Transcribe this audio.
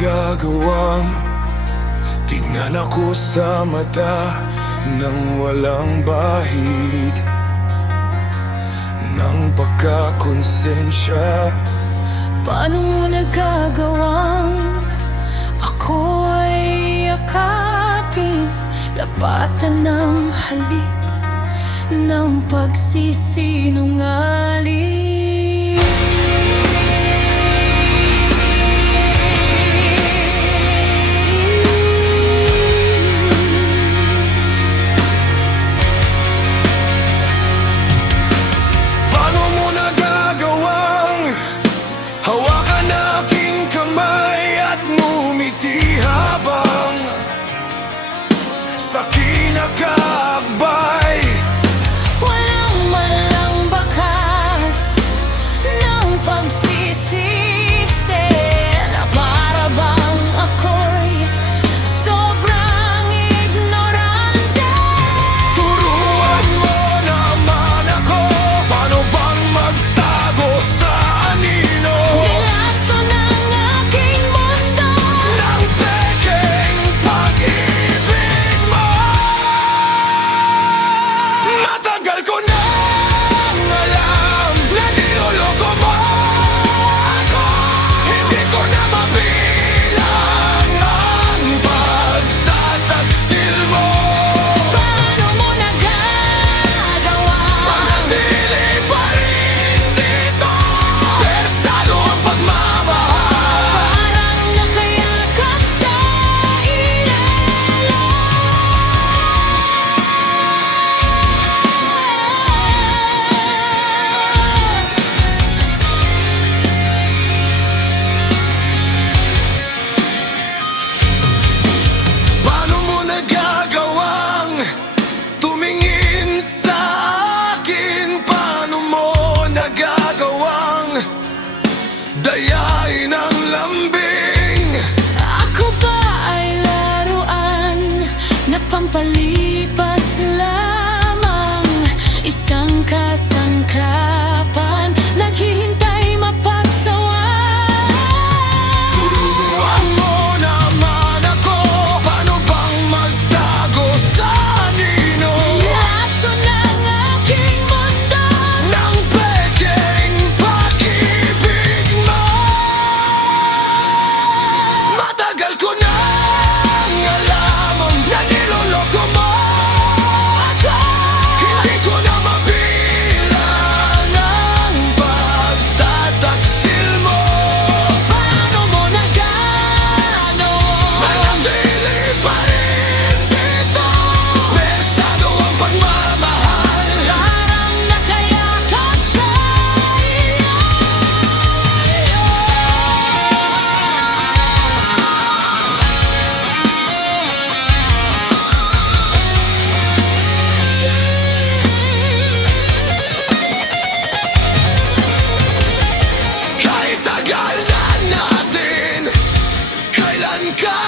nagagawang tignan ako sa mata nang walang bahid ng pagkakonsensya? Paano mo nagagawang ako'y yakapin, lapatan ng halik ng pagsisinungaling? Paano mo nagagawang hawakan aking kamay at ngumiti habang sa kinakaakbay? Walang malang bakas ng pagsisisi na para bang ako'y sobrang ignorante. Turuan mo naman ako, paano bang magtago sa anino Nilaso ng aking mundo ng pekeng pag-ibig mo? Matagal ko nang alam na niloloko mo ako. Hindi ko na mabilang ang pagtataksil mo. Paano mo nagagawa? Manatili pa rin dito, persado ang pagmamahal. Parang nakayakap sa ilalim. Paano mo nagagawang tumingin sa akin? Paano mo nagagawang dayain ang lambing? Ako ba ay laruan na pampalipas lamang? Isang kasangkapan naghihintay mapagsawa. Turuan mo naman ako, paano bang magtago sa anino Laso ng aking mundo ng pekeng pag-ibig mo? Matagal ko nang alam na niloloko mo ako. Hindi ko na mabilang ang pagtataksil mo. Paano mo nagagawa? Manatili pa rin dito, persado ang pagmamahal. Parang nakayakap sa Kahit tagal na natin, kailan ka